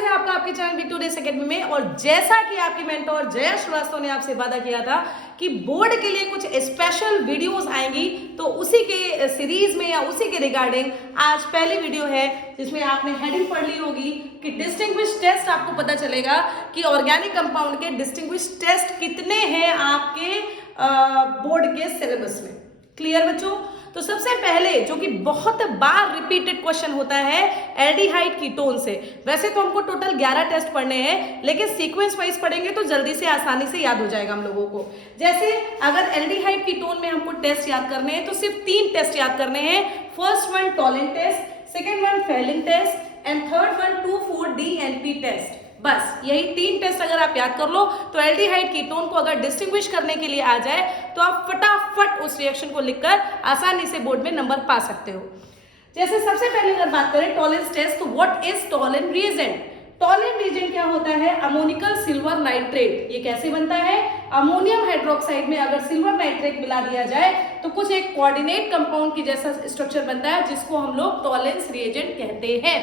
है आपका आपके चैनल विक्टोरियस एकेडमी में। और जैसा कि आपकी मेंटोर जया श्रीवास्तव ने आपसे वादा किया था कि बोर्ड के लिए कुछ स्पेशल वीडियोस आएंगी, तो उसी के सीरीज में या उसी के रिगार्डिंग आज पहली वीडियो है जिसमें आपने हेडिंग पढ़ ली होगी कि डिस्टिंग्विश टेस्ट। आपको पता चलेगा कि ऑर्गेनिक कंपाउंड के डिस्टिंग्विश टेस्ट कितने हैं आपके बोर्ड के सिलेबस में। क्लियर बच्चों? तो सबसे पहले जो कि बहुत बार रिपीटेड क्वेश्चन होता है एल्डिहाइड कीटोन से। वैसे तो हमको टोटल 11 टेस्ट पढ़ने हैं, लेकिन सीक्वेंस वाइज पढ़ेंगे तो जल्दी से आसानी से याद हो जाएगा हम लोगों को। जैसे अगर एल्डिहाइड कीटोन में हमको टेस्ट याद करने हैं तो सिर्फ 3 टेस्ट याद करने हैं। First one Tollens test, second one Fehling test and third one 2,4-DNP test. बस यही 3 टेस्ट अगर आप याद कर लो तो एल्डिहाइड कीटोन को अगर डिस्टिंग्विश करने के लिए आ जाए तो आप फटाफट उस रिएक्शन को लिखकर आसानी से बोर्ड में नंबर पा सकते हो। जैसे सबसे पहले अगर बात करें टॉलिन टेस्ट, तो व्हाट इज टॉलिन रिएजेंट? टॉलिन रिएजेंट क्या होता है? Ammoniacal silver nitrate. ये कैसे बनता है? अमोनियम हाइड्रोक्साइड में अगर सिल्वर नाइट्रेट मिला दिया जाए तो कुछ एक कोऑर्डिनेट कंपाउंड की जैसा स्ट्रक्चर बनता है जिसको हम लोग टॉलिन रिएजेंट कहते हैं।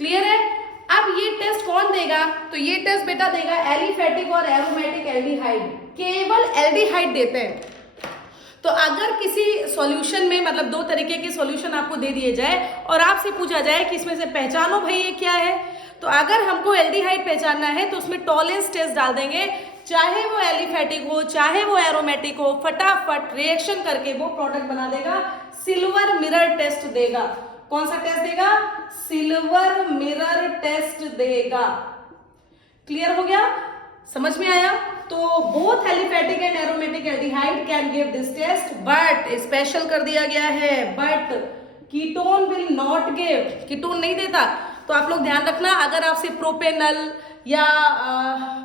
क्लियर है? अब ये टेस्ट कौन देगा? तो ये टेस्ट बेटा देगा एलिफेटिक और एरोमेटिक एल्डिहाइड। केवल एल्डिहाइड देते हैं। तो अगर किसी सॉल्यूशन में मतलब 2 तरीके के सॉल्यूशन आपको दे दिए जाए और आपसे पूछा जाए कि इसमें से पहचानो भाई ये क्या है, तो अगर हमको एल्डिहाइड पहचानना है तो उसमें टॉलेंस टेस्ट डाल देंगे। चाहे वो एलिफेटिक हो चाहे वो एरोमेटिक हो, फटाफट रिएक्शन करके वो प्रोडक्ट बना देगा। सिल्वर मिरर टेस्ट देगा। कौन सा टेस्ट देगा? सिल्वर मिरर टेस्ट देगा। क्लियर हो गया? समझ में आया? तो both aliphatic and aromatic aldehyde can give this test, but special कर दिया गया है, but ketone will not give. Ketone नहीं देता। तो आप लोग ध्यान रखना, अगर आपसे प्रोपेनल या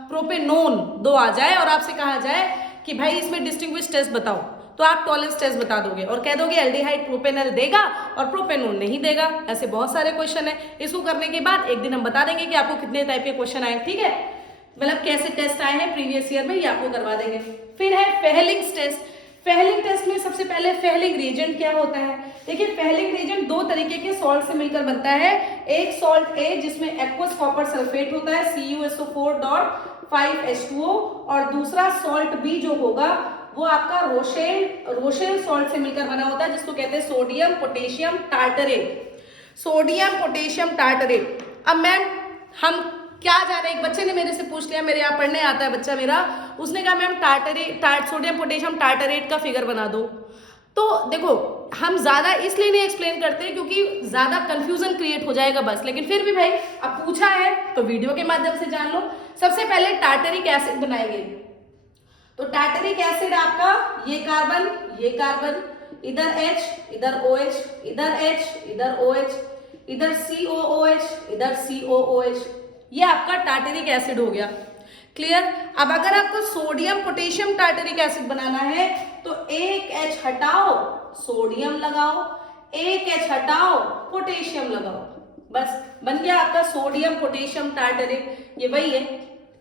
प्रोपेनोन 2 आ जाए और आपसे कहा जाए कि भाई इसमें डिस्टिंग्विश टेस्ट बताओ, तो आप टॉलेंस टेस्ट बता दोगे और कह दोगे एल्डिहाइड प्रोपेनल देगा और प्रोपेनोन नहीं देगा। ऐसे बहुत सारे क्वेश्चन है। इसको करने के बाद एक दिन हम बता देंगे कि आपको कितने टाइप के क्वेश्चन आए। ठीक है, मतलब कैसे टेस्ट आए हैं प्रीवियस ईयर में, ये आपको करवा देंगे। फिर है फेहलिंग टेस्ट। फेहलिंग टेस्ट में सबसे पहले फेहलिंग रिएजेंट क्या होता है? देखिए, फेहलिंग रिएजेंट 2 तरीके के सॉल्ट से मिलकर बनता है। एक सॉल्ट ए जिसमें एक्वस कॉपर सल्फेट होता है CuSO4.5H2O, और दूसरा सॉल्ट बी जो होगा वो आपका रोशेल सॉल्ट से मिलकर बना होता है जिसको कहते हैं sodium potassium tartrate. Sodium potassium tartrate. अब मैम हम क्या जाने, एक बच्चे ने मेरे से पूछ लिया, मेरे यहाँ पढ़ने आता है बच्चा मेरा, उसने कहा मैम सोडियम पोटेशियम टार्टरेट का फिगर बना दो। तो देखो, हम ज्यादा इसलिए नहीं एक्सप्लेन करते क्योंकि ज्यादा कंफ्यूजन क्रिएट हो जाएगा बस, लेकिन फिर भी भाई अब पूछा है तो वीडियो के माध्यम से जान लो। सबसे पहले टार्टरिक एसिड बनाएंगे। तो टार्टरिक एसिड आपका ये कार्बन, इधर H, इधर OH, इधर H, इधर OH, इधर COOH, इधर COOH, ये आपका टार्टरिक एसिड हो गया। क्लियर? अब अगर आपको सोडियम पोटेशियम टार्टरिक एसिड बनाना है तो एक H हटाओ, सोडियम लगाओ, एक H हटाओ, पोटेशियम लगाओ, बस बन गया आपका सोडियम पोटेशियम टार्टरिक। ये वही है।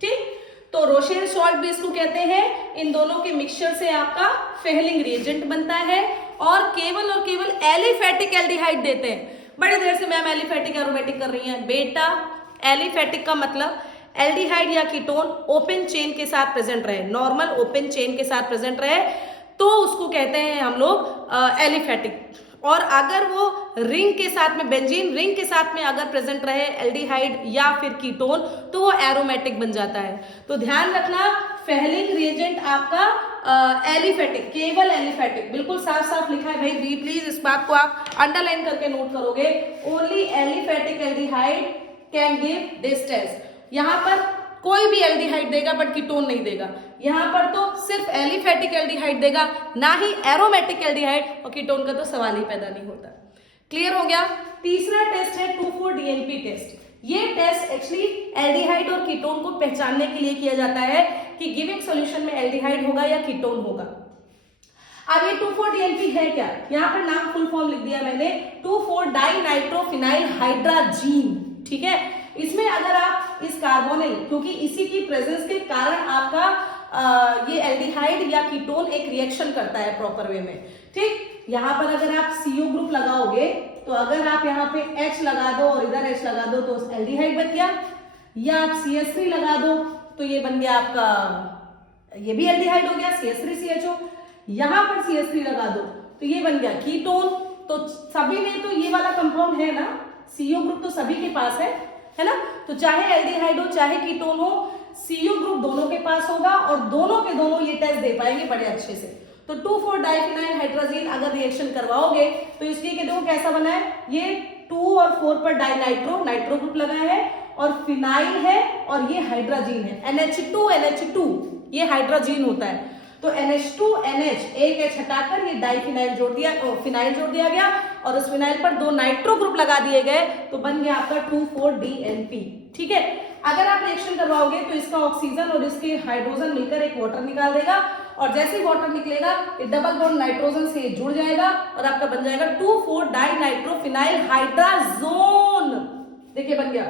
ठीक, तो रोशेल सॉल्ट भी इसको कहते हैं। इन दोनों के मिक्सचर से आपका फेहलिंग रिएजेंट बनता है और केवल एलिफेटिक एल्डिहाइड देते हैं। बड़ी देर से मैम एलिफेटिक एरोमेटिक कर रही हैं। बेटा, एलिफेटिक का मतलब एल्डिहाइड या कीटोन ओपन चेन के साथ प्रेजेंट रहे, नॉर्मल ओपन चेन के साथ प्रेजेंट रहे तो उसको कहते हैं हम लोग एलिफेटिक। और अगर वो रिंग के साथ में, बेंजीन रिंग के साथ में अगर प्रेजेंट रहे एल्डिहाइड या फिर कीटोन, तो वो एरोमेटिक बन जाता है। तो ध्यान रखना, फेहलिंग रिएजेंट आपका एलिफेटिक, केवल एलिफेटिक, बिल्कुल साफ साफ लिखा है भाई, री प्लीज इस बात को आप अंडरलाइन करके नोट करोगे। Only aliphatic aldehyde can give this test. यहाँ पर कोई भी एल्डिहाइड देगा बट कीटोन नहीं देगा। यहाँ पर तो सिर्फ एलिफेटिक एल्डिहाइड देगा, ना ही एरोमेटिक एल्डिहाइड, और कीटोन का तो सवाल ही पैदा नहीं होता। क्लियर हो गया? तीसरा टेस्ट है 2,4-DNP टेस्ट। ये टेस्ट एक्चुअली एल्डिहाइड और कीटोन को पहचानने के लिए किया जाता है कि गिविंग सॉल्यूशन में एल्डिहाइड होगा या कीटोन होगा। अब ये 2,4-DNP है क्या? यहाँ पर नाम फुल फॉर्म लिख दिया मैंने, 2,4-डाइनाइट्रोफिनाइल हाइड्राजीन। ठीक है, इसमें अगर आप इस कार्बोनिल, क्योंकि इसी की प्रेजेंस के कारण आपका ये एल्डिहाइड या कीटोन एक रिएक्शन करता है प्रॉपर वे में। ठीक, यहाँ पर अगर आप CO ग्रुप लगाओगे तो अगर आप यहाँ पे H लगा दो और इधर H लगा दो तो एल्डिहाइड बन गया। या आप CH3 लगा दो तो ये बन गया आपका, ये भी एल्डिहाइड हो गया CH3CHO। यहां पर CH3 लगा दो तो ये बन गया कीटोन। तो सभी में तो ये वाला कंपाउंड है ना, CO ग्रुप तो सभी के पास है ना। तो चाहे एल्डिहाइड हो चाहे कीटोन हो, CO ग्रुप दोनों के पास होगा और दोनों के दोनों ये टेस्ट दे पाएंगे बड़े अच्छे से। तो 2,4-डाइफिनाइल हाइड्रोजीन अगर रिएक्शन करवाओगे तो इसलिए कि देखो कैसा बना है, ये 2 और 4 पर नाइट्रो ग्रुप लगा है और फिनाइल है और ये हाइड्रोजीन है, NH2 ये हाइड्रोजीन होता है। तो NH2NH एक H हटाकर ये डाइफिनाइल जोड़ दिया, फिनाइल जोड़ दिया गया और उस फिनाइल पर 2 नाइट्रो ग्रुप लगा दिए गए तो बन गया आपका 2,4-DNP। ठीक है, अगर आप रिएक्शन करवाओगे तो इसका ऑक्सीजन और इसके हाइड्रोजन मिलकर एक वाटर निकाल देगा और जैसे ही वाटर निकलेगा ये डबल बॉन्ड नाइट्रोजन से जुड़ जाएगा और आपका बन जाएगा 2,4-डाइनाइट्रोफिनाइल हाइड्राजोन। देखिए बन गया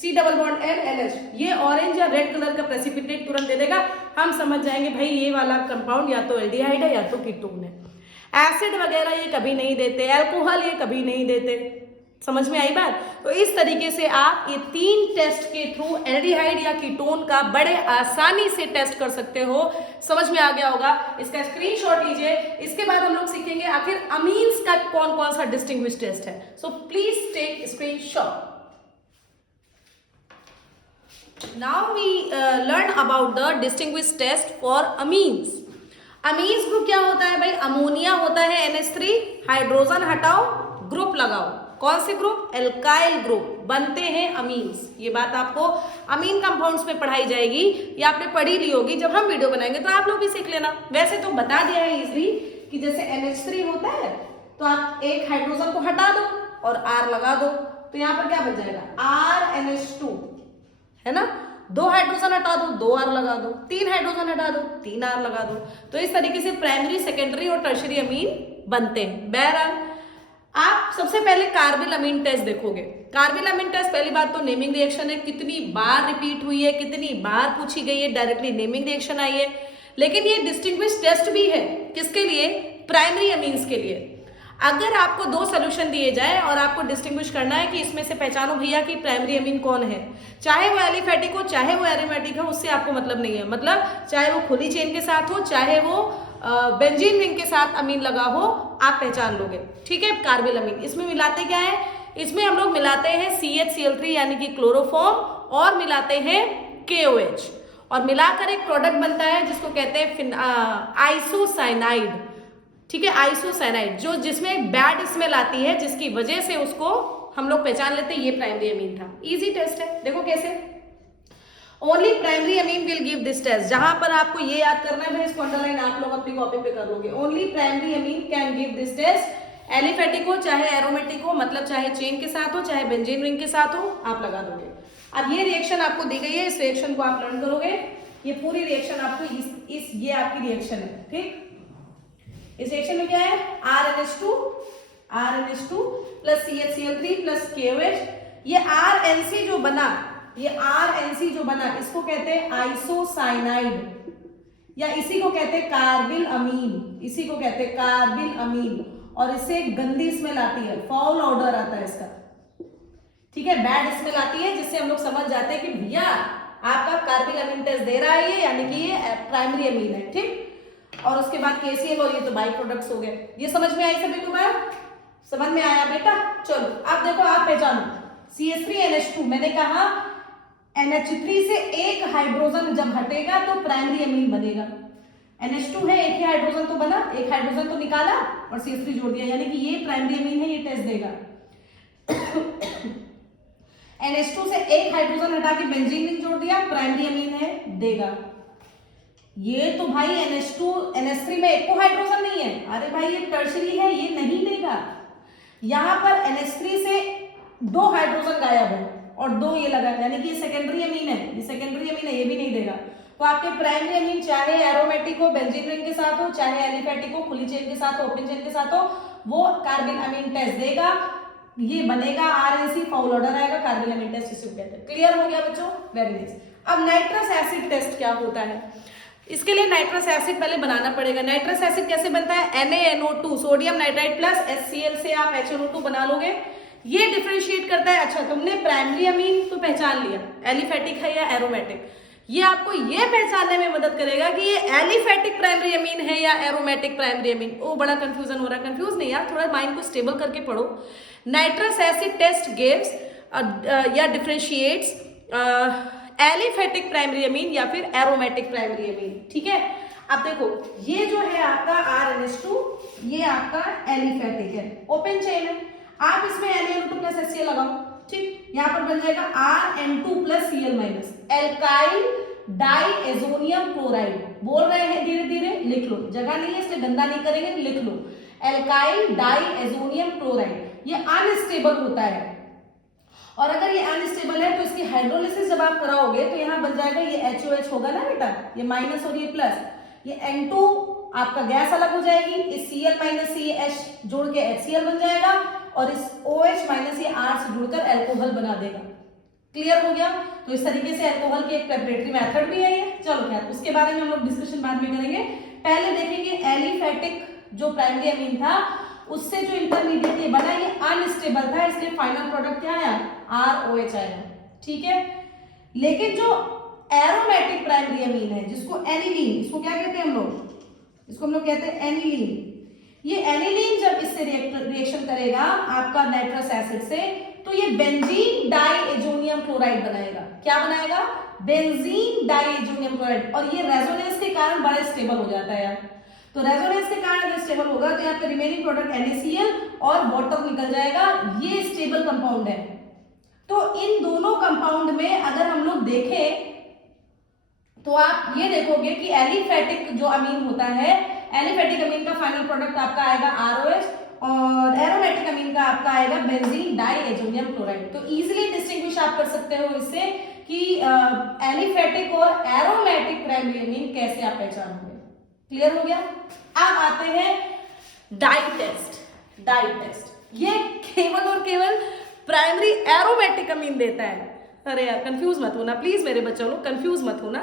C डबल बॉन्ड NH। ये ऑरेंज या रेड कलर का प्रेसिपिटेट तुरंत दे देगा, हम समझ जाएंगे भाई ये वाला कंपाउंड या तो एल्डिहाइड है या तो कीटोन है। एसिड वगैरह ये कभी नहीं देते, अल्कोहल ये कभी नहीं देते। समझ में आई बात? तो इस तरीके से आप ये 3 टेस्ट के थ्रू एल्डिहाइड या कीटोन का बड़े आसानी से टेस्ट कर सकते हो। समझ में आ गया होगा, इसका स्क्रीनशॉट लीजिए। इसके बाद हम लोग सीखेंगे आखिर अमीन्स का कौन कौन सा डिस्टिंग्विश टेस्ट है। So please take screenshot. Now we learn about the distinguished test for amines. Amines group क्या होता है भाई? अमोनिया होता है NH3, हाइड्रोजन हटाओ, ग्रुप लगाओ। कौन से ग्रुप? एल्काइल ग्रुप बनते हैं अमीन्स। ये बात आपको अमीन कंपाउंड्स में पढ़ाई जाएगी, ये आपने पढ़ी ली होगी। जब हम वीडियो बनाएंगे तो आप लोग भी सीख लेना। वैसे तो बता दिया है इजली कि जैसे NH3 होता है तो आप एक हाइड्रोजन को हटा दो और R लगा दो तो यहाँ पर क्या बन जाएगा? RNH2 है ना। 2 हाइड्रोजन हटा दो, 2 R लगा दो, 3 हाइड्रोजन हटा दो, 3 R लगा दो। तो इस तरीके से प्राइमरी, सेकेंडरी और टर्शरी अमीन बनते हैं। बहरहाल आप सबसे पहले कार्बिल अमीन टेस्ट देखोगे। कार्बिल अमीन टेस्ट पहली बात तो नेमिंग रिएक्शन है, कितनी बार रिपीट हुई है, कितनी बार पूछी गई है, डायरेक्टली नेमिंग रिएक्शन आई है। लेकिन ये डिस्टिंग्विश टेस्ट भी है, किसके लिए? प्राइमरी अमीन्स के लिए। अगर आपको 2 सोल्यूशन दिए जाए और आपको डिस्टिंग्विश करना है कि इसमें से पहचानो भैया कि प्राइमरी अमीन कौन है, चाहे वो एलिफेटिक हो चाहे वो एरोमेटिक हो, उससे आपको मतलब नहीं है। मतलब चाहे वो खुली चेन के साथ हो चाहे वो बेंजीन रिंग के साथ अमीन लगा हो, आप पहचान लोगे। ठीक है, कार्बिल अमीन इसमें मिलाते क्या है? इसमें हम लोग मिलाते हैं CHCl3 यानी कि क्लोरोफॉर्म और मिलाते हैं KOH और मिलाकर एक प्रोडक्ट बनता है जिसको कहते हैं आइसोसाइनाइड। ठीक है, आइसोसाइनाइड जो जिसमें बैड स्मेल आती है, जिसकी वजह से उसको हम लोग पहचान लेते हैं ये प्राइमरी अमीन था। इजी टेस्ट है, देखो कैसे। Only primary amine will give this test. जहां पर आपको ये याद करना है, इसको अंडरलाइन आप लोग अपनी कॉपी पे कर लोगे। Only primary amine can give this test. Aliphatic हो चाहे एरोमेटिक हो, मतलब चाहे चेन के साथ हो चाहे बेंजीन रिंग के साथ हो, आप लगा दोगे। अब ये रिएक्शन आपको दी गई है, इस रिएक्शन को आप लर्न करोगे। ये पूरी रिएक्शन आपको ये आपकी रिएक्शन है। ठीक, इस रिएक्शन में क्या है? RNH2 plus CHCl3 plus KOH। ये RNC जो बना इसको कहते हैं आइसोसाइनाइड या इसी को कहते हैं कार्बिल अमीन। और इससे गंदी स्मेल आती है, फाउल ऑर्डर आता है इसका। ठीक है, बैड स्मेल आती है, जिससे हम लोग समझ जाते हैं कि भैया आपका कार्बिल अमीन टेस्ट दे रहा है ये, यानी कि ये प्राइमरी अमीन है। ठीक, और उसके बाद KCl और ये तो बाई प्रोडक्ट्स हो गए। ये समझ में आई सभी को बात? समझ में आया बेटा? चलो अब देखो, आप पहचानो CH3NH2। मैंने कहा NH3 से एक हाइड्रोजन जब हटेगा तो प्राइमरी अमीन बनेगा। NH2 है, एक ही हाइड्रोजन तो बना, एक हाइड्रोजन तो निकाला और CH3 जोड़ दिया, यानी कि ये प्राइमरी अमीन है, ये टेस्ट देगा। NH2 से एक हाइड्रोजन हटा के बेंजीन रिंग जोड़ दिया, प्राइमरी अमीन है, देगा। ये तो भाई NH3 में एक को हाइड्रोजन नहीं है, अरे भाई ये टर्शरी है, ये नहीं देगा। यहां पर NH3 से 2 हाइड्रोजन गायब है और 2 ये लगा, यानी कि ये सेकेंडरी अमीन है, ये भी नहीं देगा। तो आपके प्राइमरी अमीन चाहे एरोमेटिक हो, बेंजीन रिंग के साथ हो, चाहे एलिफेटिक हो, खुली चेन के साथ हो, ओपन चेन के साथ हो, वो कार्बिल अमीन टेस्ट देगा। ये बनेगा RNC, फाउल ऑर्डर आएगा, कार्बिल अमीन टेस्ट इसे कहते हैं। क्लियर हो गया बच्चों? Very nice. अब नाइट्रस एसिड टेस्ट क्या होता है? इसके लिए नाइट्रस एसिड पहले बनाना पड़ेगा। नाइट्रस एसिड कैसे बनता है? NaNO2 sodium nitride plus HCl से आप HNO2 बना लोगे। ये डिफरेंशिएट करता है। अच्छा, तुमने प्राइमरी अमीन तो पहचान लिया, एलिफेटिक है या एरोमेटिक। ये आपको ये पहचानने में मदद करेगा कि ये एलिफेटिक प्राइमरी अमीन है या एरोमेटिक प्राइमरी अमीन। ओ बड़ा कंफ्यूजन हो रहा है। कंफ्यूज नहीं यार, थोड़ा माइंड को स्टेबल करके पढ़ो। नाइट्रस एसिड टेस्ट गिव्स या डिफरेंशिएट्स एलिफेटिक प्राइमरी अमीन या फिर एरोमेटिक प्राइमरी अमीन। ठीक है, अब देखो ये जो है आपका RNH2, ये आपका एलिफेटिक है, ओपन चेन है। आप इसमें Na2 प्लस HCl लगाओ, ठीक, यहाँ पर बन जाएगा RN2 plus Cl minus, alkyl diazonium chloride. बोल रहे हैं धीरे धीरे, लिख लो, जगह नहीं है इसलिए गंदा नहीं करेंगे, लिख लो। एल्काइल डाइएजोनियम क्लोराइड ये अनस्टेबल होता है, और अगर ये अनस्टेबल है तो इसकी हाइड्रोलिसिस जब आप कराओगे तो यहाँ बन जाएगा ये HOH होगा ना बेटा, ये माइनस और ये प्लस, ये N2 आपका गैस अलग हो जाएगी, इस Cl माइनस CH जोड़ के HCl बन जाएगा, और इस OH माइनस ये R से जुड़कर अल्कोहल बना देगा। क्लियर हो गया? तो इस तरीके से अल्कोहल की एक प्रेपरेटरी मेथड भी है ये। चलो खैर, उसके बारे में हम लोग डिस्कशन बाद में करेंगे। पहले देखेंगे एलिफेटिक जो प्राइमरी अमीन था उससे जो इंटरमीडिएट ये बना, ये अनस्टेबल था, इसलिए फाइनल प्रोडक्ट क्या आया, ROH आया। ठीक है, लेकिन जो एरोमेटिक प्राइमरी अमीन है जिसको एनिलीन, इसको क्या कहते हैं हम लोग, इसको हम लोग कहते हैं एनिलीन। ये एनिलीन जब इससे रिएक्शन करेगा आपका नाइट्रस एसिड से, तो ये बेंजीन डाइएजोनियम क्लोराइड बनाएगा। क्या बनाएगा, बेंजीन डाइएजोनियम क्लोराइड, और ये रेजोनेंस के कारण बड़ा स्टेबल हो जाता है यार। तो रेजोनेंस के कारण अगर स्टेबल होगा तो यहाँ पे रिमेनिंग प्रोडक्ट NaCl और वाटर निकल जाएगा, ये स्टेबल कंपाउंड है। तो इन दोनों कंपाउंड में अगर हम लोग देखें तो आप ये देखोगे कि एलिफेटिक जो अमीन होता है, एलिफेटिक अमीन का फाइनल प्रोडक्ट आपका आएगा ROH, और एरोमेटिक अमीन का आपका आएगा बेंजीन डाइएजोनियम क्लोराइड। तो इजीली डिस्टिंग्विश आप कर सकते हो इससे कि एलिफेटिक और एरोमेटिक प्राइमरी अमीन कैसे आप पहचानोगे। क्लियर हो गया? अब आते हैं डाई टेस्ट। डाई टेस्ट ये केवल और केवल प्राइमरी एरोमेटिक अमीन देता है। अरे यार कंफ्यूज मत होना प्लीज मेरे बच्चों लोग, कंफ्यूज मत होना,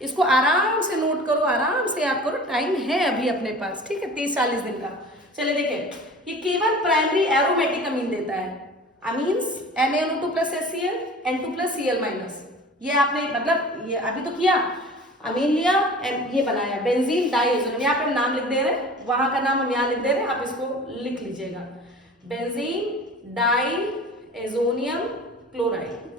इसको आराम से नोट करो, आराम से याद करो, टाइम है अभी अपने पास, ठीक है, 30-40 दिन का। चलिए देखिए, ये केवल प्राइमरी एरोमेटिक अमीन देता है। Amines Na2 plus HCl, N2 plus Cl minus, ये आपने मतलब ये अभी तो किया, अमीन लिया एंड ये बनाया बेंजीन डाइएजोनियम। यहाँ पे हम नाम लिख दे रहे हैं, वहां का नाम हम यहाँ लिख दे रहे हैं, आप इसको लिख लीजिएगा, बेंजीन डाइएजोनियम क्लोराइड।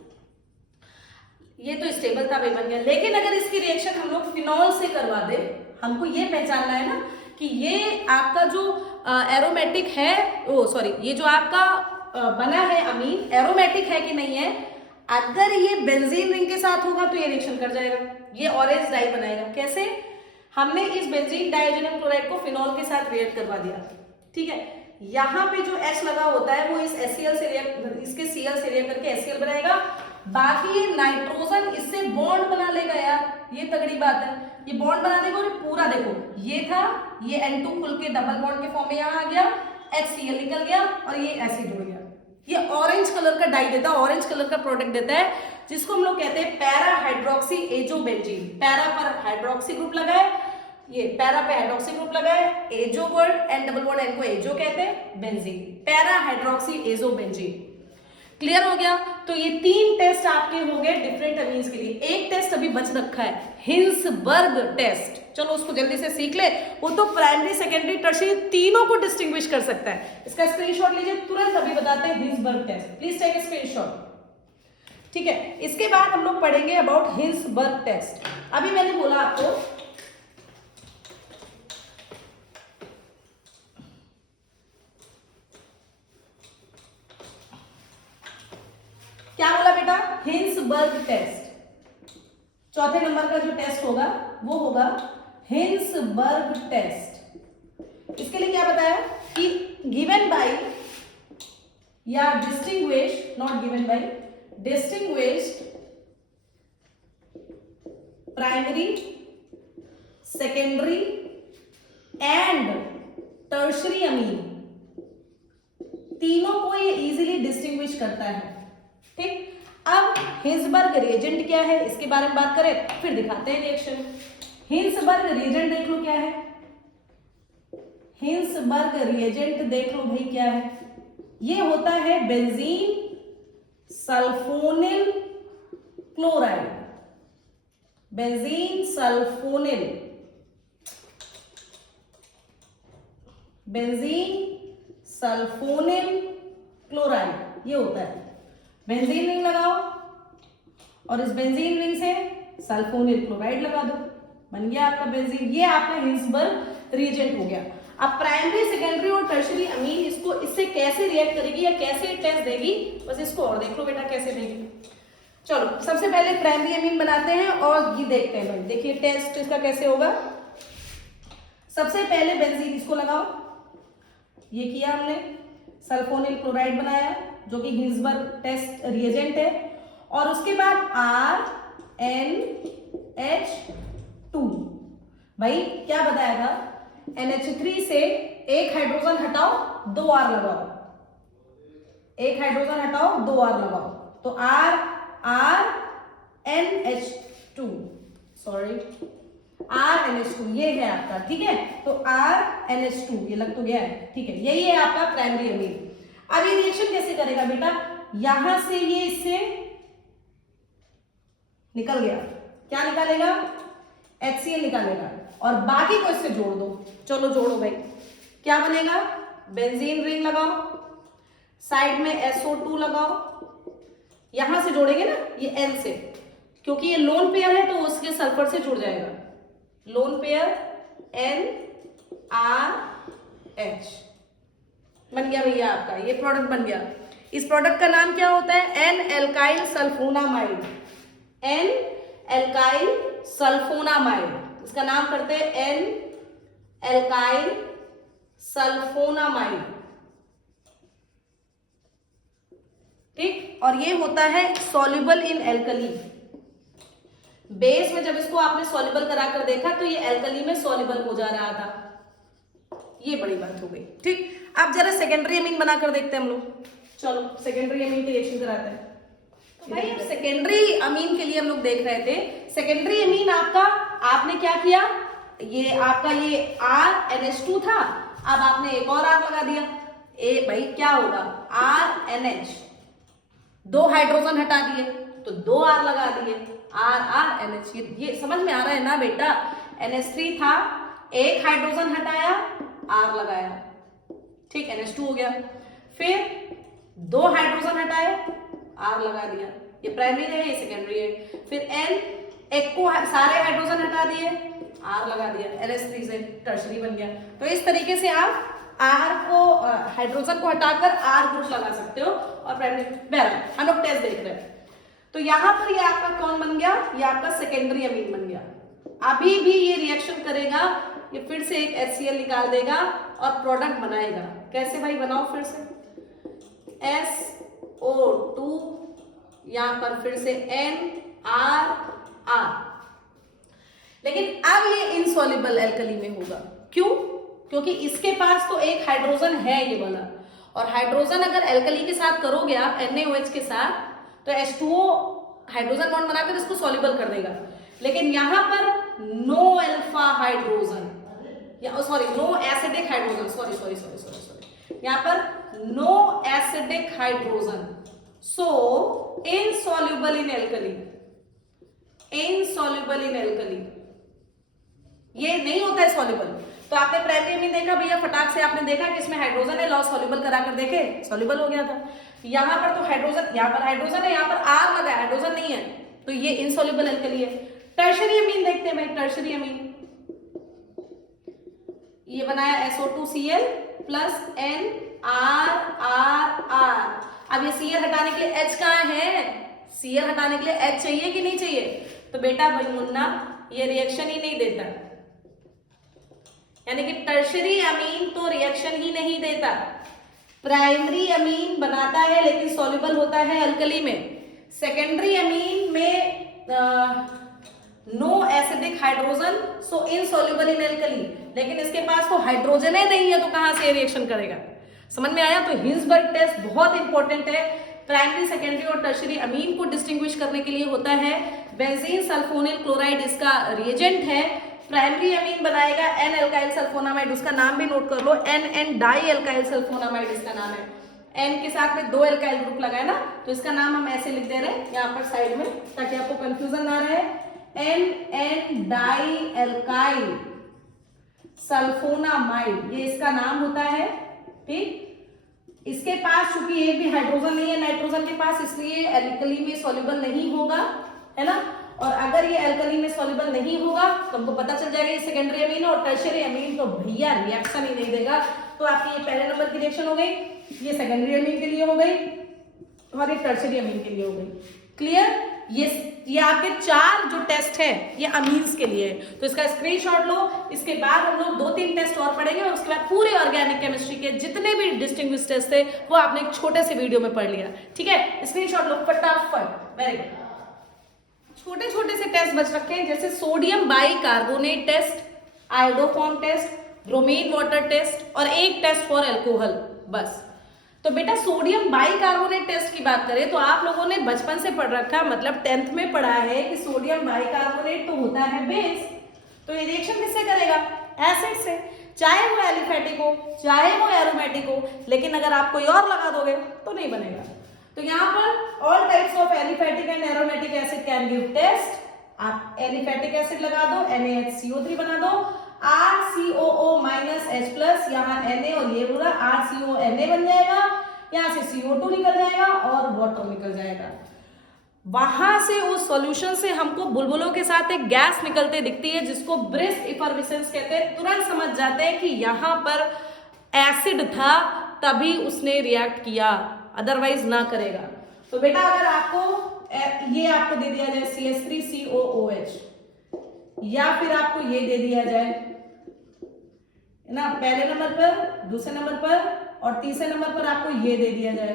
ये तो स्टेबल था, भाई बन गया। लेकिन अगर इसकी रिएक्शन हम लोग फिनॉल से करवा दे, हमको ये पहचानना है ना कि ये आपका जो एरोमेटिक है, ओ सॉरी, ये जो आपका बना है अमीन एरोमेटिक है कि नहीं है। अगर ये बेंजीन रिंग के साथ होगा तो ये रिएक्शन कर जाएगा, ये ऑरेंज डाई बनाएगा। कैसे? हमने इस बेंजीन डाइएजोनियम क्लोराइड को फिनॉल के साथ रिएक्ट करवा दिया, ठीक है। यहाँ पे जो H लगा होता है वो इस HCl से रिएक्ट, इसके Cl से रिएक्ट करके HCl बनाएगा, बाकी ये नाइट्रोजन इससे बॉन्ड बना लेगा यार, ये तगड़ी बात है, ये बॉन्ड बना देगा। और पूरा देखो, ये था, ये N2 खुल के डबल बॉन्ड के फॉर्म में यहाँ आ गया, HCl निकल गया और ये ऐसे जुड़ गया। ये ऑरेंज कलर का डाई देता है, ऑरेंज कलर का प्रोडक्ट देता है, जिसको हम लोग कहते हैं पैरा हाइड्रोक्सी एजोबेंजीन। पैरा पर हाइड्रोक्सी ग्रुप लगा है, ये पैरा पे हाइड्रोक्सी ग्रुप लगा है, azo word and double word N को एजो कहते हैं, benzene, para hydroxy azobenzene. Clear हो गया? तो ये 3 टेस्ट आपके हो गए डिफरेंट अमीन्स के लिए। एक टेस्ट अभी बच रखा है, हिंसबर्ग टेस्ट, चलो उसको जल्दी से सीख ले। वो तो प्राइमरी सेकेंडरी टर्शियरी तीनों को डिस्टिंग्विश कर सकता है। इसका स्क्रीनशॉट लीजिए, तुरंत अभी बताते हैं Hinsberg test, please take a screenshot. ठीक है, इसके बाद हम लोग पढ़ेंगे अबाउट हिंसबर्ग टेस्ट। अभी मैंने बोला आपको क्या बोला बेटा, हिंसबर्ग टेस्ट। चौथे नंबर का जो टेस्ट होगा वो होगा हिंसबर्ग टेस्ट। इसके लिए क्या बताया कि गिवन बाय या distinguish, not given by, distinguished primary, secondary and tertiary अमीन, तीनों को ये इजीली डिस्टिंग्विश करता है। ठीक, अब हिंसबर्ग रिएजेंट क्या है इसके बारे में बात करें, फिर दिखाते हैं रिएक्शन। हिंसबर्ग रिएजेंट देख लो क्या है, हिंसबर्ग रिएजेंट देख लो भाई क्या है, ये होता है benzene sulphonyl chloride, benzene sulphonyl, benzene sulphonyl chloride, ये होता है। बेंजीन रिंग लगाओ और इस बेंजीन रिंग से सल्फोनिल क्लोराइड लगा दो, बन गया आपका बेंजीन। ये आपका हिंसबर्ग रिएजेंट हो गया। अब प्राइमरी, सेकेंडरी और टर्शियरी अमीन इसको इससे कैसे रिएक्ट करेगी या कैसे टेस्ट देगी, बस इसको और देख लो बेटा कैसे देगी। चलो सबसे पहले प्राइमरी अमीन बनाते हैं और ये देखते हैं भाई। देखिए टेस्ट इसका कैसे होगा। सबसे पहले बेंजीन इसको लगाओ, ये किया हमने, सल्फोनिल क्लोराइड बनाया जो कि हिंसबर्ग टेस्ट रिएजेंट है। और उसके बाद RNH2, भाई क्या बताया था, NH3 से एक हाइड्रोजन हटाओ 2 R लगाओ, एक हाइड्रोजन हटाओ 2 R लगाओ, तो RNH2, सॉरी RNH2 ये है आपका, ठीक है। तो RNH2 ये लग तो गया है, ठीक है, यही है आपका प्राइमरी अमीन। अब ये रिएक्शन कैसे करेगा बेटा, यहां से ये इससे निकल गया, क्या निकालेगा, HCl निकालेगा और बाकी को इससे जोड़ दो। चलो जोड़ो भाई, क्या बनेगा, बेंजीन रिंग लगाओ, साइड में SO2 लगाओ, यहां से जोड़ेंगे ना ये N से, क्योंकि ये लोन पेयर है तो उसके सल्फर से जुड़ जाएगा, लोन पेयर NRH बन गया भैया आपका, ये प्रोडक्ट बन गया। इस प्रोडक्ट का नाम क्या होता है, N-एल्काइल सल्फोनामाइड, N-एल्काइल सल्फोनामाइड, इसका नाम करते हैं N-एल्काइल सल्फोनामाइड, ठीक। और ये होता है सॉल्युबल इन एल्कली, बेस में जब इसको आपने सॉल्युबल कराकर देखा तो ये एल्कली में सॉल्युबल हो जा रहा था, ये बड़ी बात हो गई, ठीक। अब जरा सेकेंडरी अमीन बनाकर देखते हैं हम लोग। चलो सेकेंडरी अमीन की रिएक्शन कराते हैं। तो भाई अब सेकेंडरी अमीन के लिए हम लोग देख रहे थे। सेकेंडरी अमीन आपका, आपने क्या किया, ये आपका ये RNH2 था, अब आपने एक और R लगा दिया, भाई क्या होगा, RNH, 2 हाइड्रोजन हटा दिए तो 2 R लगा दिए, RNH, ये समझ में आ रहा है ना बेटा। NH3 था, एक हाइड्रोजन हटाया, R लगाया, ठीक, NH2 हो गया। फिर 2 हाइड्रोजन हटाए, R लगा दिया, ये प्राइमरी है, ये सेकेंडरी है। फिर N, एक को सारे हाइड्रोजन हटा दिए, R लगा दिया, NH3 से टर्शरी बन गया। तो इस तरीके से आप R को, हाइड्रोजन को हटाकर R ग्रुप लगा सकते हो और प्राइमरी। बहरहाल हम लोग टेस्ट देख रहे हैं। तो यहां पर ये आपका कौन बन गया, ये आपका सेकेंडरी अमीन बन गया। अभी भी ये रिएक्शन करेगा, ये फिर से एक HCl निकाल देगा और प्रोडक्ट बनाएगा। कैसे भाई, बनाओ फिर से, SO2, यहां पर फिर से NRR, लेकिन अब ये इनसॉल्युबल एल्कली में होगा। क्यों, क्योंकि इसके पास तो एक हाइड्रोजन है ये वाला, और हाइड्रोजन अगर एल्कली के साथ करोगे आप NaOH के साथ तो H2O हाइड्रोजन बॉन्ड बनाकर इसको सॉल्युबल कर देगा। लेकिन यहां पर नो अल्फा हाइड्रोजन, या sorry no acidic hydrogen, sorry, यहां पर no acidic hydrogen, so insoluble in alkali, insoluble in alkali, ये नहीं होता है सॉल्युबल। तो आपने प्राइमरी में देखा भैया, फटाक से आपने देखा कि इसमें हाइड्रोजन है, लॉ सॉल्युबल कराकर देखे, सॉल्युबल हो गया था। यहां पर तो हाइड्रोजन, यहां पर हाइड्रोजन है, यहां पर R लगा है, हाइड्रोजन नहीं है, तो ये इनसॉल्युबल एल्कली है। टर्शरी अमीन देखते हैं भाई, टर्शरी अमीन, ये बनाया SO2Cl प्लस NRRR। अब ये Cl हटाने के लिए H कहाँ है, Cl हटाने के लिए H चाहिए कि नहीं चाहिए, तो बेटा भाई मुन्ना ये रिएक्शन ही नहीं देता, यानी कि टर्शरी अमीन तो रिएक्शन ही नहीं देता। प्राइमरी अमीन बनाता है लेकिन सॉल्युबल होता है अल्कली में। सेकेंडरी अमीन में no acidic hydrogen, so insoluble in alkali, लेकिन इसके पास तो हाइड्रोजन ही नहीं है, तो कहां से रिएक्शन करेगा। समझ में आया। तो हिंसबर्ग टेस्ट बहुत इंपॉर्टेंट है। प्राइमरी, सेकेंडरी और टर्शरी अमीन को डिस्टिंग्विश करने के लिए होता है। बेंजीन सल्फोनिल क्लोराइड इसका रिएजेंट है। प्राइमरी अमीन बनाएगा N एल्काइल सल्फोनामाइड, उसका नाम भी नोट कर लो, N डाई एल्काइल सल्फोनामाइड इसका नाम है। N के साथ में 2 एल्काइल ग्रुप लगाए ना, तो इसका नाम हम ऐसे लिख दे रहे हैं यहाँ पर साइड में, ताकि आपको कंफ्यूजन ना रहे। NN डाई एल्काइल सल्फोनामाइड, ये इसका नाम होता है। ठीक, इसके पास चूंकि एक भी हाइड्रोजन नहीं है नाइट्रोजन के पास, इसलिए एल्कली में सॉल्युबल नहीं होगा, है ना। और अगर ये एल्कली में सॉल्युबल नहीं होगा तो हमको पता चल जाएगा ये सेकेंडरी अमीन, और टर्शियरी अमीन तो भैया रिएक्शन ही नहीं देगा। तो आपकी ये पहले नंबर की रिएक्शन हो गई, ये सेकेंडरी अमीन के लिए हो गई और ये टर्शियरी अमीन के लिए हो गई। क्लियर? ये आपके 4 जो टेस्ट है ये अमीन्स के लिए है, तो इसका स्क्रीनशॉट लो। इसके बाद हम लोग 2-3 टेस्ट और पढ़ेंगे, और उसके बाद पूरे ऑर्गेनिक केमिस्ट्री के जितने भी डिस्टिंग्विश्ड टेस्ट थे वो आपने एक छोटे से वीडियो में पढ़ लिया। ठीक है, स्क्रीनशॉट लो फटाफट। Very good. छोटे छोटे से टेस्ट बच रखे हैं, जैसे sodium bicarbonate test, iodoform test, bromine water test और एक टेस्ट फॉर अल्कोहल, बस। तो बेटा सोडियम बाइकार्बोनेट टेस्ट की बात करें तो आप लोगों ने बचपन से पढ़ रखा, मतलब 10th में पढ़ा है कि सोडियम बाइकार्बोनेट तो होता है बेस, तो ये रिएक्शन किससे करेगा? एसिड से, चाहे वो एलिफेटिक हो चाहे वो एरोमेटिक हो। लेकिन अगर आप कोई और लगा दोगे तो नहीं बनेगा। तो यहाँ पर all types of aliphatic and aromatic acid can give test. आप एलिफेटिक एसिड लगा दो, NaHCO3 बना दो, RCOO माइनस H प्लस, यहाँ Na और ये पूरा RCONA बन जाएगा, यहाँ से CO2 निकल जाएगा और वाटर निकल जाएगा। वहां से उस सॉल्यूशन से हमको बुलबुलों के साथ एक गैस निकलते दिखती है जिसको ब्रिस्क इफर्विसेंस कहते हैं। तुरंत समझ जाते हैं कि यहाँ पर एसिड था तभी उसने रिएक्ट किया, अदरवाइज ना करेगा। तो बेटा अगर आपको ये आपको दे दिया जाए CH3COOH, या फिर आपको ये दे दिया जाए ना, पहले नंबर पर, दूसरे नंबर पर और तीसरे नंबर पर आपको ये दे दिया जाए,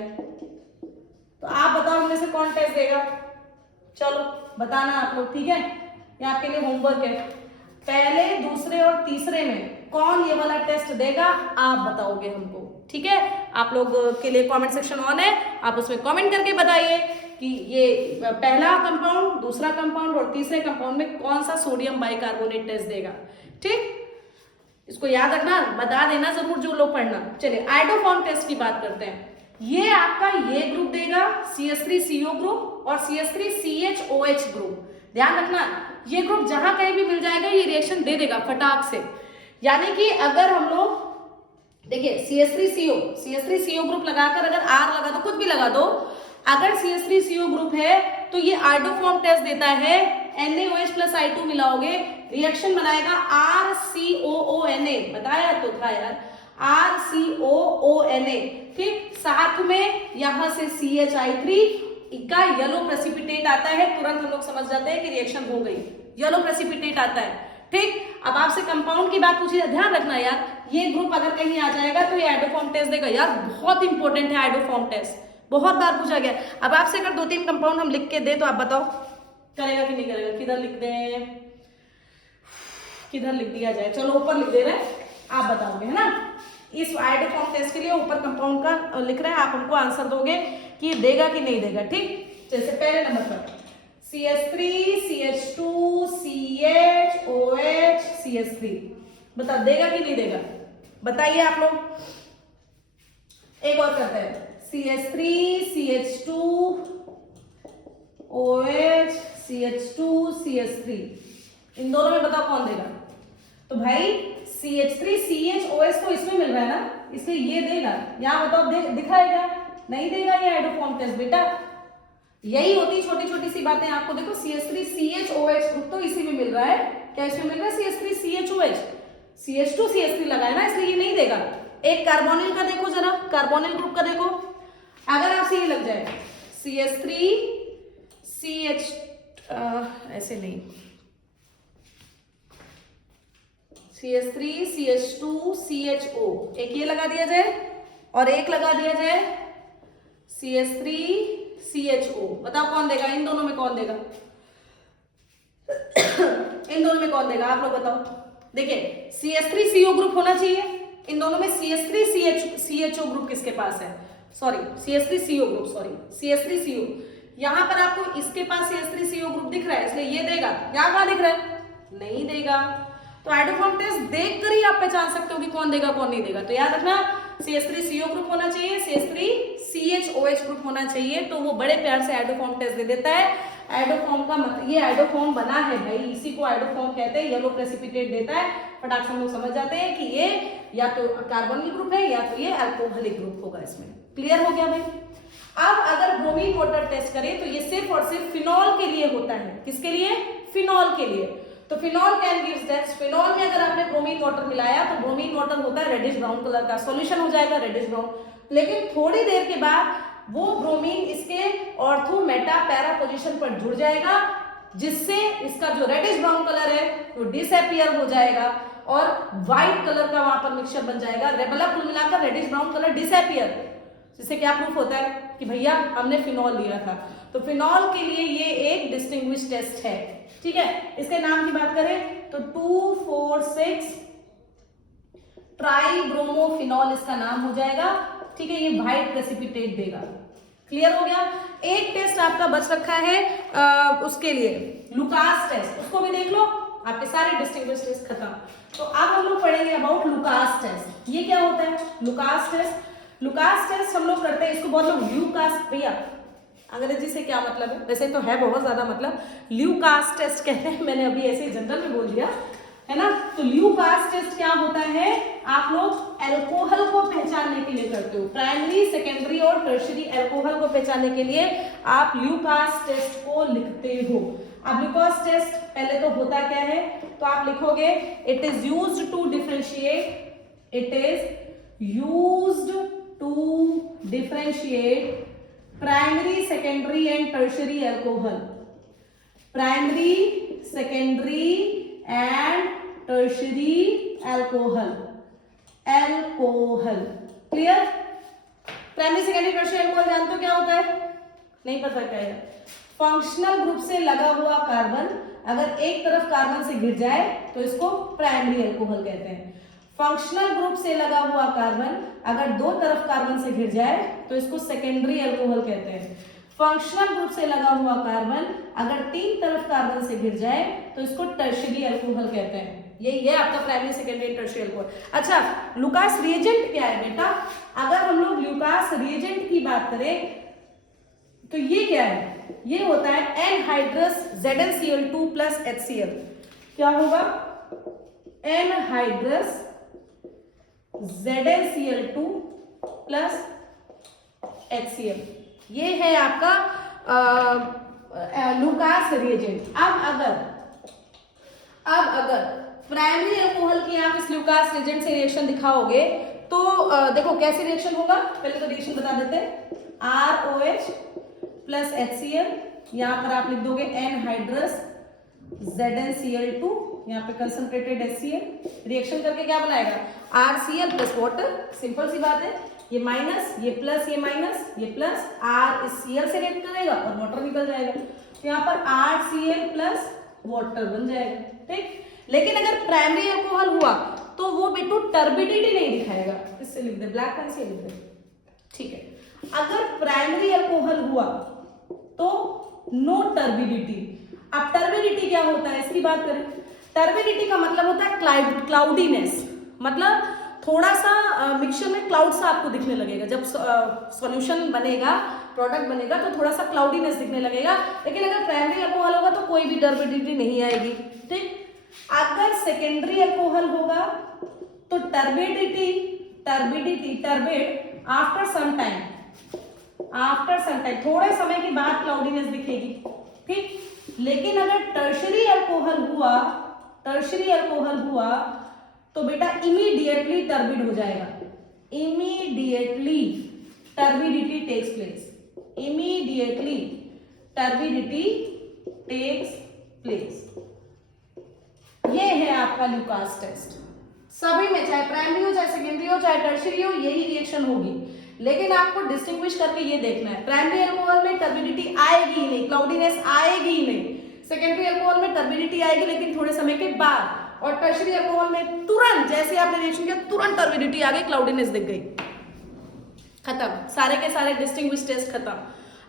तो आप बताओ इनमें से कौन टेस्ट देगा? चलो बताना आप लोग, ठीक है? ये आपके लिए होमवर्क है। पहले, दूसरे और तीसरे में कौन ये वाला टेस्ट देगा आप बताओगे हमको, ठीक है? आप लोग के लिए कमेंट सेक्शन ऑन है, आप उसमें कमेंट करके बताइए कि ये पहला कंपाउंड, दूसरा कंपाउंड और तीसरे कंपाउंड में कौन सा सोडियम बाइकार्बोनेट टेस्ट देगा। ठीक, इसको याद रखना, बता देना जरूर जो लोग पढ़ना। चलिए आयोडोफॉर्म टेस्ट की बात करते हैं। ये आपका ये ग्रुप देगा CH3CO ग्रुप और CH3CHOH ग्रुप। ध्यान रखना, ये ग्रुप जहां कहीं भी मिल जाएगा ये रिएक्शन दे देगा फटाक से। यानी कि अगर हम लोग देखिए CH3CO ग्रुप लगाकर अगर R लगा दो, कुछ भी लगा दो, अगर CH3CO ग्रुप है तो ये आयोडोफॉर्म टेस्ट देता है। NaOH प्लस I2 मिलाओगे, रिएक्शन बनाएगा RCOONA, बताया तो था यार, RCOONA। ठीक, साथ में यहां से CHI3 का येलो प्रेसिपिटेट आता है, तुरंत हम लोग समझ जाते हैं कि रिएक्शन हो गई, येलो प्रेसिपिटेट आता है। ठीक, अब आपसे कंपाउंड की बात पूछी, ध्यान रखना यार, ये ग्रुप अगर कहीं आ जाएगा तो ये आयोडोफॉर्म टेस्ट देगा। यार बहुत इंपॉर्टेंट है आयोडोफॉर्म टेस्ट, बहुत बार पूछा गया। अब आपसे अगर 2-3 कंपाउंड हम लिख के दे तो आप बताओ करेगा कि नहीं करेगा? किधर लिख दें, किधर लिख दिया जाए? चलो ऊपर लिख दे रहे हैं, आप बताओगे, है ना? इस आयोडोफॉर्म टेस्ट के लिए ऊपर कंपाउंड का लिख रहे हैं, आप हमको आंसर दोगे कि देगा कि नहीं देगा। ठीक, जैसे पहले नंबर पर CH3 CH2 CHOH CH3, बता देगा कि नहीं देगा? बताइए आप लोग। एक और करते हैं, CH3 CH2 OH CH2 CH3, इन दोनों में बताओ कौन देगा? तो भाई CH3 CHOH तो इसमें मिल रहा है ना, इसलिए ये देगा। यहां बताओ दिखाएगा? नहीं देगा ये आयोडोफॉर्म टेस्ट बेटा। यही होती छोटी छोटी सी बातें। आपको देखो CH3 CHOH ग्रुप तो इसी में मिल रहा है, क्या इसमें मिल रहा है CH3 CHOH? CH2 CH3 लगा है ना, इसलिए ये नहीं देगा। एक कार्बोनिल का देखो जरा, कार्बोनिल ग्रुप का देखो, अगर आपसे ये लग जाए CH3 CH ऐसे नहीं, CH3 CH2 CHO, एक ये लगा दिया जाए और एक लगा दिया जाए CH3 CHO, बताओ कौन देगा? इन दोनों में कौन देगा? इन दोनों में कौन देगा? आप लोग बताओ। देखिए CH3CO ग्रुप होना चाहिए, इन दोनों में CH3CHO ग्रुप किसके पास है? Sorry CH3CO group, sorry CH3CO। यहां पर आपको इसके पास CH3CO ग्रुप दिख रहा है, इसलिए ये देगा। यहां कहां दिख रहा है? नहीं देगा। तो आयोडोफॉर्म टेस्ट देखकर ही आप पहचान सकते हो कि कौन देगा कौन नहीं देगा। तो याद रखना CH3CO ग्रुप होना चाहिए, CH3CHOH ग्रुप होना चाहिए, तो वो बड़े प्यार से आइडोफॉर्म टेस्ट दे देता है। आइडोफॉर्म का मतलब ये आइडोफॉर्म बना है भाई, इसी को आइडोफॉर्म कहते हैं, येलो प्रेसिपिटेट देता है, फटाक से हम लोग समझ जाते हैं कि ये या तो कार्बोनिल ग्रुप है या तो ये अल्कोहलिक ग्रुप होगा इसमें। क्लियर हो गया भाई। अब अगर ब्रोमीन वाटर टेस्ट करें तो ये सिर्फ और सिर्फ फिनॉल के लिए होता है। किसके लिए? फिनॉल के लिए। तो phenol can gives that, phenol में अगर आपने ब्रोमीन वाटर मिलाया तो ब्रोमीन वाटर होता है रेडिश ब्राउन कलर का, सॉल्यूशन हो जाएगा रेडिश ब्राउन, लेकिन थोड़ी देर के बाद वो ब्रोमीन इसके ऑर्थो मेटा पैरा पोजीशन पर जुड़ जाएगा, जिससे इसका जो रेडिश ब्राउन कलर है वो डिसअपियर हो जाएगा और व्हाइट कलर का वहां पर मिक्सचर बन जाएगा। मतलब कुल मिलाकर रेडिश ब्राउन कलर डिसअपियर, जिससे क्या प्रूफ होता है कि भैया हमने फिनॉल लिया था। तो फिनॉल के लिए ये एक डिस्टिंग्विश टेस्ट है। ठीक है, इसके नाम की बात करें तो 2,4,6 ट्राइब्रोमोफिनॉल इसका नाम हो जाएगा। ठीक है, ये व्हाइट प्रेसिपिटेट देगा। क्लियर हो गया। एक टेस्ट आपका बच रखा है उसके लिए, लुकास टेस्ट, उसको भी देख लो। आपके सारे डिस्टिंग्विश टेस्ट खत्म। तो अब हम लोग पढ़ेंगे अबाउट लुकास टेस्ट। ये क्या होता है लुकास टेस्ट? लुकास टेस्ट हम लोग करते हैं, इसको बहुत लोग ल्यूकास, भैया अंग्रेजी से क्या मतलब है, वैसे तो है बहुत ज्यादा मतलब, ल्यूकास टेस्ट कहते हैं, मैंने अभी ऐसे जनरल में बोल दिया है ना। तो ल्यूकास टेस्ट क्या होता है, आप लोग अल्कोहल को पहचानने के लिए करते हो, प्राइमरी सेकेंडरी और टर्शियरी अल्कोहल को पहचानने के लिए आप ल्यूकास टेस्ट को लिखते हो। अब ल्यूकास टेस्ट पहले तो होता क्या है, तो आप लिखोगे it is used to differentiate, it is used to differentiate primary secondary and tertiary alcohol, primary secondary and tertiary alcohol, alcohol. Clear? Primary secondary tertiary alcohol जानते हो क्या होता है? नहीं पता क्या है? फंक्शनल ग्रुप से लगा हुआ कार्बन अगर एक तरफ कार्बन से गिर जाए तो इसको प्राइमरी अल्कोहल कहते हैं। फंक्शनल ग्रुप से लगा हुआ कार्बन अगर दो तरफ कार्बन से घिर जाए तो इसको सेकेंडरी अल्कोहल कहते हैं। फंक्शनल ग्रुप से लगा हुआ कार्बन अगर तीन तरफ कार्बन से घिर जाए तो इसको टर्शियरी अल्कोहल कहते हैं। ये आपका प्राइमरी सेकेंडरी टर्शियरी अल्कोहल। अच्छा, लुकास रिएजेंट क्या है बेटा? अगर हम लोग लुकास रिएजेंट की बात करें तो ये क्या है? ये होता है एनहाइड्रस ZnCl2 प्लस HCl। क्या होगा? Anhydrous ZnCl2 plus HCl। ये है आपका लुकास रिएजेंट। अब अगर प्राइमरी अल्कोहल की आप इस लुकास रिएजेंट से रिएक्शन दिखाओगे तो देखो कैसे रिएक्शन होगा। पहले तो रिएक्शन बता देते हैं। ROH प्लस HCl, यहाँ पर आप लिख दोगे एनहाइड्रस ZnCl2, यहाँ पे कंसंट्रेटेड HCl। रिएक्शन करके क्या बनाएगा? RCl plus water. सिंपल सी बात है, ये माइनस, ये प्लस, ये माइनस, ये प्लस, R इस Cl से रिएक्ट करेगा और वाटर निकल जाएगा। तो यहाँ पर RCl प्लस वाटर बन जाएगा। ठीक, लेकिन अगर प्राइमरी अल्कोहल हुआ तो वो बिल्कुल टर्बिडिटी नहीं दिखाएगा। इससे लिख दे, ब्लैक पेन से लिख दे। ठीक है, अगर प्राइमरी अल्कोहल हुआ तो नो टर्बिडिटी। अब टर्बिडिटी क्या होता है इसकी बात करें। टर्बिडिटी का मतलब होता है क्लाउडीनेस, मतलब थोड़ा सा मिक्सचर में क्लाउड सा आपको दिखने लगेगा। जब सॉल्यूशन बनेगा, प्रोडक्ट बनेगा तो थोड़ा सा क्लाउडीनेस दिखने लगेगा। लेकिन अगर प्राइमरी अल्कोहल होगा तो कोई भी टर्बिडिटी नहीं आएगी। ठीक, अगर सेकेंडरी अल्कोहल होगा तो टर्बिड आफ्टर सम टाइम, थोड़े समय के बाद क्लाउडीनेस दिखेगी। ठीक, लेकिन अगर टर्शियरी अल्कोहल हुआ तो बेटा इमीडिएटली टर्बिड हो जाएगा। Immediately turbidity takes place, immediately turbidity takes place. ये है आपका लुकास टेस्ट। सभी में चाहे प्राइमरी हो, चाहे सेकेंडरी हो, चाहे टर्शियरी हो, यही रिएक्शन होगी। लेकिन आपको डिस्टिंग्विश करके ये देखना है, प्राइमरी अल्कोहल में टर्बिडिटी आएगी ही नहीं, क्लाउडीनेस आएगी ही नहीं। सेकेंडरी अल्कोहल में टर्बिडिटी आएगी लेकिन थोड़े समय के बाद, और टर्शियरी अल्कोहल में तुरंत जैसे आपने रिएक्शन किया तुरंत टर्बिडिटी आ गई, क्लाउडीनेस दिख गई, खत्म। सारे के सारे डिस्टिंग्विश टेस्ट खत्म।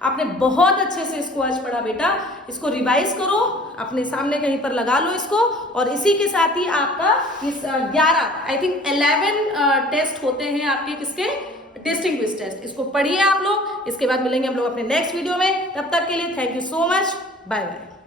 आपने बहुत अच्छे से इसको आज पढ़ा बेटा, इसको रिवाइज करो, अपने सामने कहीं पर लगा लो इसको, और इसी के साथ ही आपका इस 11 आई थिंक 11 टेस्ट होते हैं आपके, किसके, टेस्टिंग क्विज टेस्ट। इसको पढ़िए आप लोग, इसके बाद मिलेंगे हम लोग अपने नेक्स्ट वीडियो में। तब तक के लिए thank you so much, bye bye.